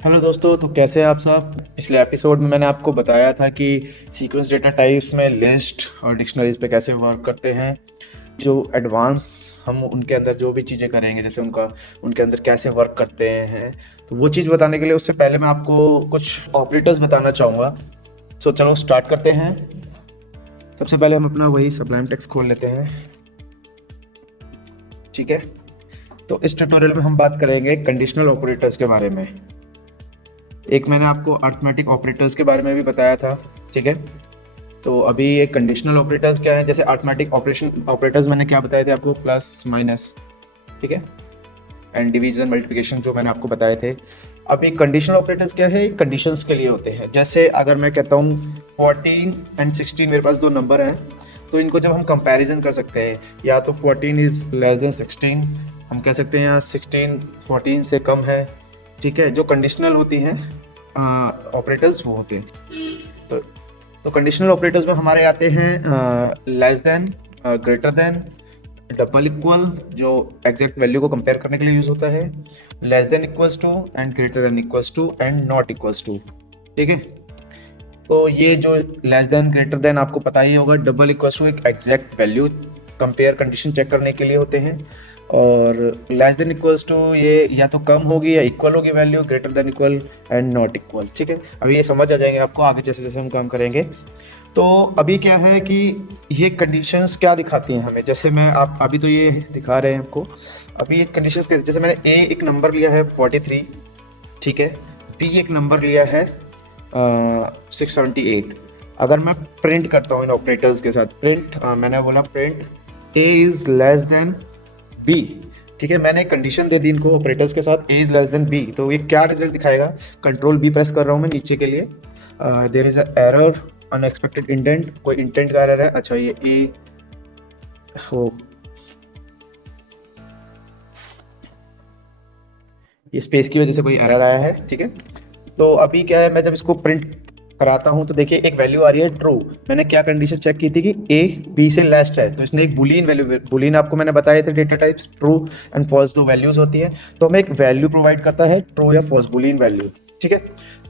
Hello दोस्तों, तो कैसे हैं आप सब। पिछले एपिसोड में मैंने आपको बताया था कि सीक्वेंस डेटा टाइप्स में लिस्ट और डिक्शनरीज पे कैसे वर्क करते हैं। जो एडवांस हम उनके अंदर जो भी चीज़ें करेंगे, जैसे उनके अंदर कैसे वर्क करते हैं, तो वो चीज़ बताने के लिए उससे पहले मैं आपको कुछ ऑपरेटर्स बताना चाहूँगा। तो चलो स्टार्ट करते हैं। सबसे पहले हम अपना वही सबलाइम टेक्स्ट खोल लेते हैं। ठीक है, तो इस ट्यूटोरियल में हम बात करेंगे कंडीशनल ऑपरेटर्स के बारे में। एक मैंने आपको अरिथमेटिक ऑपरेटर्स के बारे में भी बताया था। ठीक है, तो अभी ये कंडीशनल ऑपरेटर्स क्या है। जैसे अरिथमेटिक ऑपरेटर्स मैंने क्या बताए थे आपको, प्लस माइनस, ठीक है, एंड डिवीजन मल्टीप्लिकेशन जो मैंने आपको बताए थे। अभी कंडीशनल ऑपरेटर्स क्या है, कंडीशंस के लिए होते हैं। जैसे अगर मैं कहता हूँ 14 एंड 16 मेरे पास दो नंबर हैं, तो इनको जब हम कंपैरिजन कर सकते हैं, या तो 14 इज लेस देन 16 हम कह सकते हैं, या 16 14 से कम है। ठीक है, जो कंडीशनल होती हैं ऑपरेटर्स वो होते हैं। तो कंडीशनल ऑपरेटर्स में हमारे आते हैं less than, greater than, double equal जो एग्जैक्ट वैल्यू को कंपेयर करने के लिए यूज होता है, less than equals to and greater than equals to and not equals to. ठीक है, तो ये जो लेस देन ग्रेटर देन आपको पता ही होगा, डबल इक्वल्स टू एक exact value compare condition check करने के लिए होते हैं, और लेस देन इक्वल्स टू ये या तो कम होगी या इक्वल होगी value, greater than equal and not equal. ठीक है, अभी ये समझ आ जाएंगे आपको आगे जैसे जैसे हम काम करेंगे। तो अभी क्या है कि ये कंडीशंस क्या दिखाती हैं हमें, जैसे मैं आप अभी तो ये दिखा रहे हैं आपको। अभी ये कंडीशंस कैसे, जैसे मैंने ए एक नंबर लिया है 43, ठीक है, बी एक नंबर लिया है 678। अगर मैं प्रिंट करता हूँ इन ऑपरेटर्स के साथ, प्रिंट मैंने बोला print A is less than B. ठीक है, मैंने कंडीशन दे दी इनको ऑपरेटर्स के साथ, ए इज लेस देन बी, तो ये क्या रिजल्ट दिखाएगा। कंट्रोल बी प्रेस कर रहा हूँ मैं नीचे के लिए। There is a error, unexpected indent, कोई इंटेंट का एरर है। अच्छा, ये ए हो, ये स्पेस की वजह से कोई एरर आया है। ठीक है, तो अभी क्या है, मैं जब इसको प्रिंट कराता हूं तो देखिए एक वैल्यू आ रही है ट्रू। मैंने क्या कंडीशन चेक की थी कि ए बी से लेस्ट है, तो इसने एक बुलियन वैल्यू, बुलियन आपको मैंने बताए थे data types true and false दो वैल्यूज होती है, तो हमें एक वैल्यू प्रोवाइड करता है ट्रू या फॉल्स, बुलियन वैल्यू। ठीक है,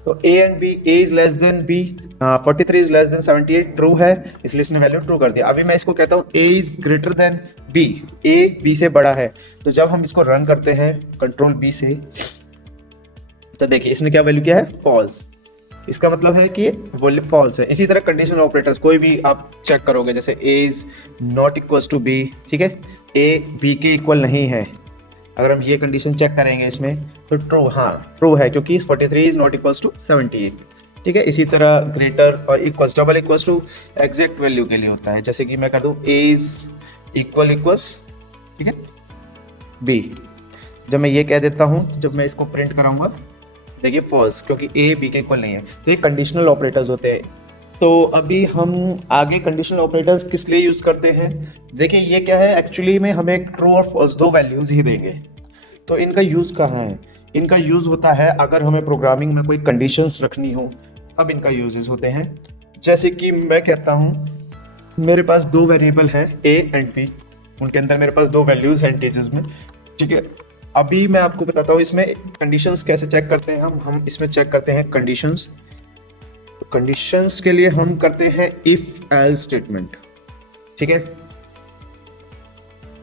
तो A and B, A is less than B, 43 is less than 78 true है, इसलिए इसने वैल्यू ट्रू कर दिया। अभी मैं इसको कहता हूँ A is greater than B, A B से बड़ा है, तो जब हम इसको रन करते हैं कंट्रोल बी से, तो देखिए इसने क्या वैल्यू किया है, फॉल्स। इसका मतलब है कि वो फॉल्स है। इसी तरह कंडीशनल ऑपरेटर्स कोई भी आप चेक करोगे, जैसे A is not equals to B, ठीक है, ए बी के इक्वल नहीं है, अगर हम ये कंडीशन चेक करेंगे इसमें, तो ट्रू, हाँ ट्रू है, क्योंकि 43 इज नॉट इक्वल्स टू 78। ठीक है, इसी तरह ग्रेटर और equals, double equals to exact value के लिए होता है। जैसे कि मैं कर दूं ए इज इक्वल इक्वल्स, ठीक है, बी। जब मैं ये कह देता हूं, जब मैं इसको प्रिंट कराऊंगा, देखिए फॉल्स, क्योंकि ए बी के इक्वल नहीं है। तो ये कंडीशनल ऑपरेटर्स होते हैं। तो अभी हम आगे कंडीशनल ऑपरेटर्स किस लिए यूज करते हैं। देखिए ये क्या है, एक्चुअली में हमें ट्रू और फॉल्स दो वैल्यूज ही देंगे। तो इनका यूज कहाँ है, इनका यूज होता है अगर हमें प्रोग्रामिंग में कोई कंडीशंस रखनी हो, अब इनका यूजेस होते हैं। जैसे कि मैं कहता हूँ मेरे पास दो वेरिएबल है ए एंड बी, उनके अंदर मेरे पास दो वैल्यूज हैं इंटीजर्स में। ठीक है, अभी मैं आपको बताता हूँ इसमें कंडीशंस कैसे चेक करते हैं। हम इसमें चेक करते हैं कंडीशंस। कंडीशंस के लिए हम करते हैं इफ एल्स स्टेटमेंट। ठीक है,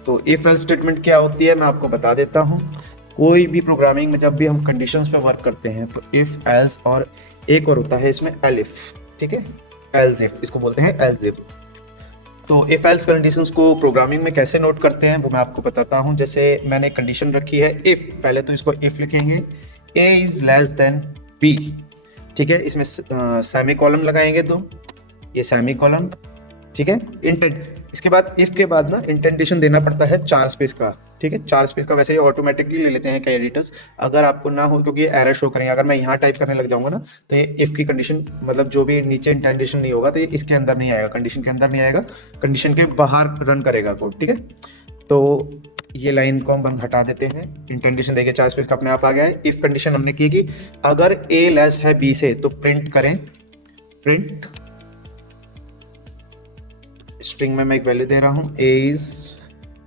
तो इफ एल्स स्टेटमेंट क्या होती है मैं आपको बता देता हूँ। कोई भी प्रोग्रामिंग में जब भी हम कंडीशंस पे वर्क करते हैं, तो इफ एल्स और एक और होता है इसमें एलिफ। ठीक है, एल्स इफ, इसको बोलते हैं एल्स इफ। तो इफ एल्स कंडीशंस को प्रोग्रामिंग में कैसे नोट करते हैं वो मैं आपको बताता हूं। जैसे मैंने कंडीशन रखी है इफ, पहले तो इसको इफ लिखेंगे, ए इज लेस देन बी। ठीक है, इसमें सेमी कॉलम लगाएंगे दो, ये सेमी कॉलम। ठीक है, इंटेंट, इसके बाद इफ के बाद ना इंटेंटेशन देना पड़ता है 4 स्पेस का। ठीक है, 4 स्पेस का वैसे ही ऑटोमेटिकली ले लेते हैं कई एडिटर्स, अगर आपको ना हो, क्योंकि एरर शो करेंगे अगर मैं यहाँ टाइप करने लग जाऊंगा ना, तो ये इफ की कंडीशन, मतलब जो भी नीचे इंटेंटेशन नहीं होगा तो ये इसके अंदर नहीं आएगा, कंडीशन के अंदर नहीं आएगा, कंडीशन के बाहर रन करेगा कोड। ठीक है, तो ये लाइन को हम बंद हटा देते हैं, इंटेंटेशन देखिए 4 स्पेस का अपने आप आ गया है। इफ कंडीशन हमने की कि अगर ए लेस है बी से, तो प्रिंट करें, प्रिंट स्ट्रिंग में मैं एक वैल्यू दे रहा हूं, a is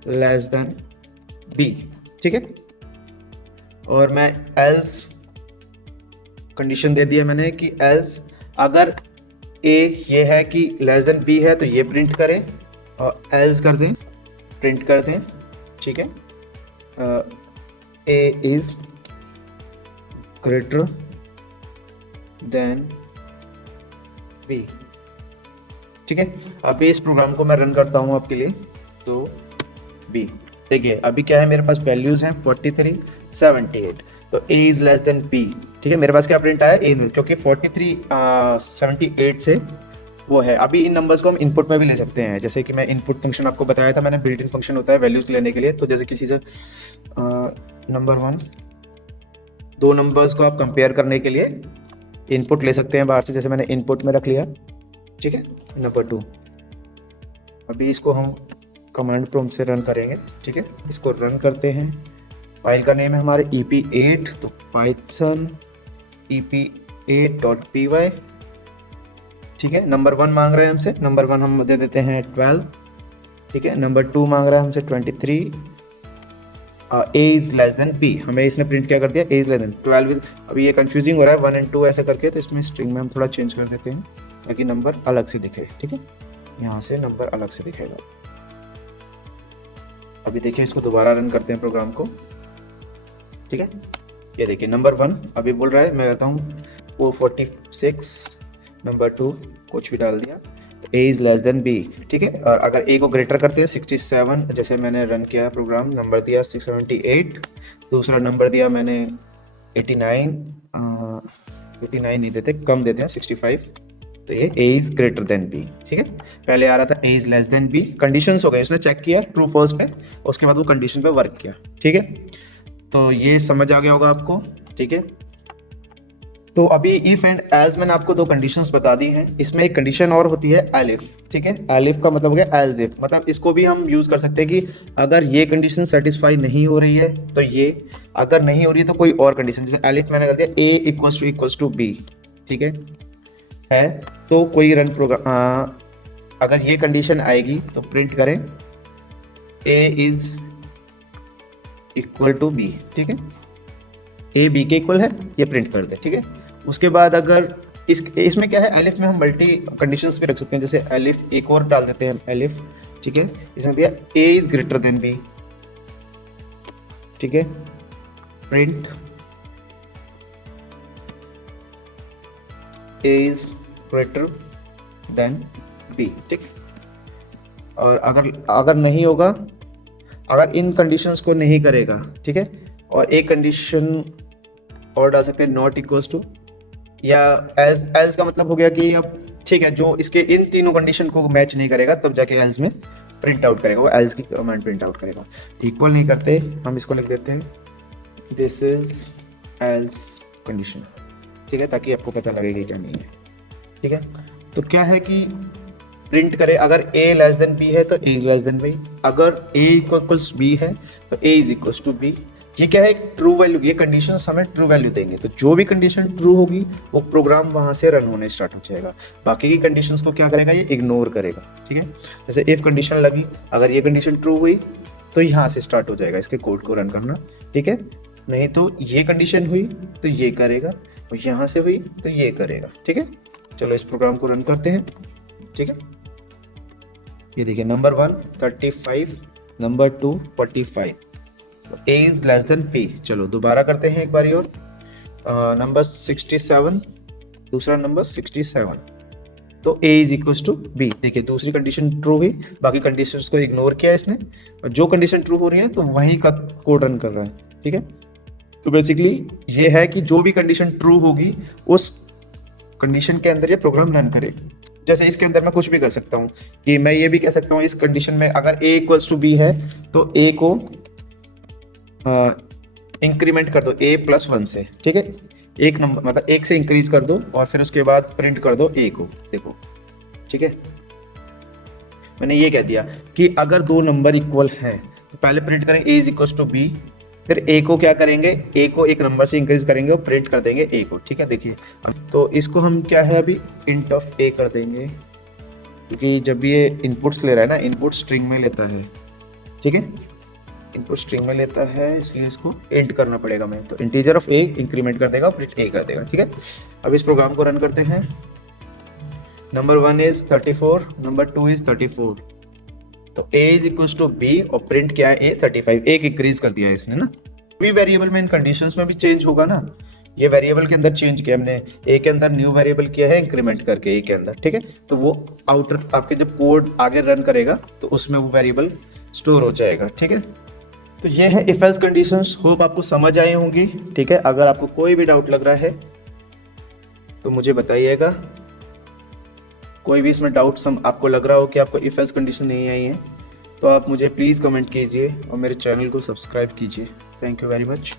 less than b। ठीक है, और मैं एल्स कंडीशन दे दिया मैंने कि एल्स अगर ए ये है कि लेस देन बी है तो ये प्रिंट करें, और एल्स कर दें, प्रिंट कर दें, ठीक है, ए इज ग्रेटर देन बी। ठीक है, अभी इस प्रोग्राम को मैं रन करता हूं आपके लिए। तो बी, देखिए अभी क्या है, मेरे पास वैल्यूज हैं 43, 78, तो a is less than b। ठीक है, मेरे पास क्या प्रिंट आया, a, क्योंकि 43 78 से वो है। अभी इन नंबर्स को हम इनपुट में भी ले सकते हैं, जैसे कि मैं इनपुट फंक्शन आपको बताया था मैंने, बिल्ट इन फंक्शन होता है वैल्यूज लेने के लिए। तो जैसे किसी से नंबर 1 दो नंबर्स को आप कंपेयर करने के लिए इनपुट ले सकते हैं बाहर से, जैसे मैंने इनपुट में रख लिया। ठीक है, नंबर 2, अभी इसको हम कमांड प्रॉम्प्ट से रन करेंगे। ठीक है, इसको रन करते हैं। फाइल का नेम है हमारे ep8, तो पाइथन ep8.py। ठीक है, नंबर 1 मांग रहे हैं हमसे, नंबर 1 हम दे देते हैं 12। ठीक है, नंबर 2 मांग रहा है हमसे 23। a is less than b, हमें इसने प्रिंट क्या कर दिया, a इज लेस देन 12। अभी ये कंफ्यूजिंग हो रहा है 1 और 2 ऐसे करके, तो इसमें स्ट्रिंग में हम थोड़ा चेंज कर देते हैं ताकि नंबर अलग से दिखे। ठीक है, यहाँ से नंबर अलग से दिखेगा। अभी देखिए इसको दोबारा रन करते हैं प्रोग्राम को। ठीक है, ये देखिए नंबर 1 अभी बोल रहा है, मैं कहता हूँ 446, नंबर 2 कुछ भी डाल दिया, तो a is less than b। ठीक है, और अगर a को ग्रेटर करते हैं 67, जैसे मैंने रन किया प्रोग्राम, नंबर दिया 678, दूसरा नंबर दिया मैंने 89, 89 नहीं देते, कम देते हैं 65, तो ये a is greater then b। ठीक है, पहले आ रहा था a is less than b, conditions हो गए, उसने चेक किया ट्रू फॉल्स पे, उसके बाद वो कंडीशन पे वर्क किया। ठीक है, तो ये समझ आ गया होगा आपको। ठीक है, तो अभी इफ एंड एज मैंने आपको दो कंडीशंस बता दी हैं, इसमें एक कंडीशन और होती है एलिफ। ठीक है, एलिफ का मतलब हो गया एल्स इफ, मतलब इसको भी हम यूज कर सकते हैं कि अगर ये कंडीशन सेटिस्फाई नहीं हो रही है तो ये, अगर नहीं हो रही है तो कोई और कंडीशन, जैसे एलिफ मैंने कर दिया a इक्वल्स टू b। ठीक है, तो कोई रन प्रोग्राम, अगर ये कंडीशन आएगी तो प्रिंट करें a is equal to b। ठीक है, a b के इक्वल है, ये प्रिंट कर दे। ठीक है, उसके बाद अगर इसमें क्या है, एलिफ में हम मल्टी कंडीशंस भी रख सकते हैं, जैसे एलिफ एक और डाल देते हैं एलिफ। ठीक है, इसमें दिया a is greater then b। ठीक है, print a is greater then b। ठीक, और अगर नहीं होगा, अगर इन कंडीशंस को नहीं करेगा, ठीक है, और एक कंडीशन और डाल सकते हैं नॉट इक्वल्स टू, या एल्स का मतलब हो गया कि अब ठीक है, जो इसके इन तीनों कंडीशन को मैच नहीं करेगा तब जाके एल्स में प्रिंट आउट करेगा, वो एल्स की कमांड प्रिंट आउट करेगा। इक्वल नहीं करते, हम इसको लिख देते हैं दिस इज एल्स कंडीशन। ठीक है, ताकि आपको पता लगेगा क्या नहीं है। ठीक है, तो क्या है कि प्रिंट करे, अगर a लेस देन b है तो a is less than b, अगर a इक्वल्स b है तो a is equals to b। ये क्या है, ट्रू वैल्यू, ये कंडीशंस हमें ट्रू वैल्यू देंगे, तो जो भी कंडीशन ट्रू होगी वो प्रोग्राम वहां से रन होने स्टार्ट हो जाएगा। बाकी की कंडीशंस को क्या करेगा, ये इग्नोर करेगा। ठीक है, जैसे इफ कंडीशन लगी, अगर ये कंडीशन ट्रू हुई तो यहाँ से स्टार्ट हो जाएगा इसके कोड को रन करना। ठीक है, नहीं तो ये कंडीशन हुई तो ये करेगा, और यहाँ से हुई तो ये करेगा। ठीक है, चलो इस प्रोग्राम को रन करते हैं। ठीक है, ये देखिए number 1 35, number 2 45, a is less then p। चलो दोबारा करते हैं एक बारी और, नंबर 67, दूसरा नंबर 67, तो a is equals to b। देखिए दूसरी कंडीशन ट्रू हुई, बाकी कंडीशंस को इग्नोर किया इसने, और जो कंडीशन ट्रू हो रही है तो वही का कोड रन कर रहा है। ठीक है, तो बेसिकली ये है कि जो भी कंडीशन ट्रू होगी उस कंडीशन के अंदर ये प्रोग्राम रन करे। जैसे इसके अंदर मैं कुछ भी कर सकता हूँ, कि मैं ये भी कह सकता हूँ इस कंडीशन में अगर a इक्वल्स टू b है तो a को इंक्रीमेंट कर दो a प्लस 1 से। ठीक है, एक नंबर मतलब 1 से इंक्रीज कर दो और फिर उसके बाद प्रिंट कर दो a को। देखो, ठीक है, मैंने ये कह दिया कि अगर दो नंबर इक्वल हैं तो पहले प्रिंट करेंगे a is equals to b, फिर a को क्या करेंगे, a को एक नंबर से इंक्रीज करेंगे और प्रिंट कर देंगे a को। ठीक है, देखिए तो इसको हम क्या है अभी इंट ऑफ a कर देंगे, क्योंकि जब ये इनपुट्स ले रहा है ना, इनपुट स्ट्रिंग में लेता है। ठीक है, इनपुट स्ट्रिंग में लेता है, इसलिए इसको इंट करना पड़ेगा मैं, तो इंटीजर ऑफ ए इंक्रीमेंट कर देगा, प्रिंट ए कर देगा, ठीक है। अब इस प्रोग्राम को रन करते हैं। नंबर 1 इज 34, नंबर 2 इज 34, तो a is equal to b और प्रिंट क्या है a 35, एक इंक्रीज कर दिया है इसने ना। भी वेरिएबल में इन कंडीशंस में भी चेंज होगा ना, ये वेरिएबल के अंदर चेंज किया हमने, a के अंदर न्यू वेरिएबल किया है इंक्रीमेंट करके a के अंदर, ठीक है। तो वो आउटर आपके जब कोड आगे रन करेगा तो उसमें वो वेरिएबल स्टोर हो जाएगा, ठीक है। तो ये है इफ एल्स कंडीशंस, होप आपको समझ आई होंगी, ठीक है। अगर आपको कोई भी डाउट लग रहा है तो मुझे बताइएगा, कोई भी इसमें डाउट आपको लग रहा हो कि आपको इफ एल्स कंडीशन नहीं आई है तो आप मुझे प्लीज़ कमेंट कीजिए और मेरे चैनल को सब्सक्राइब कीजिए। Thank you very much.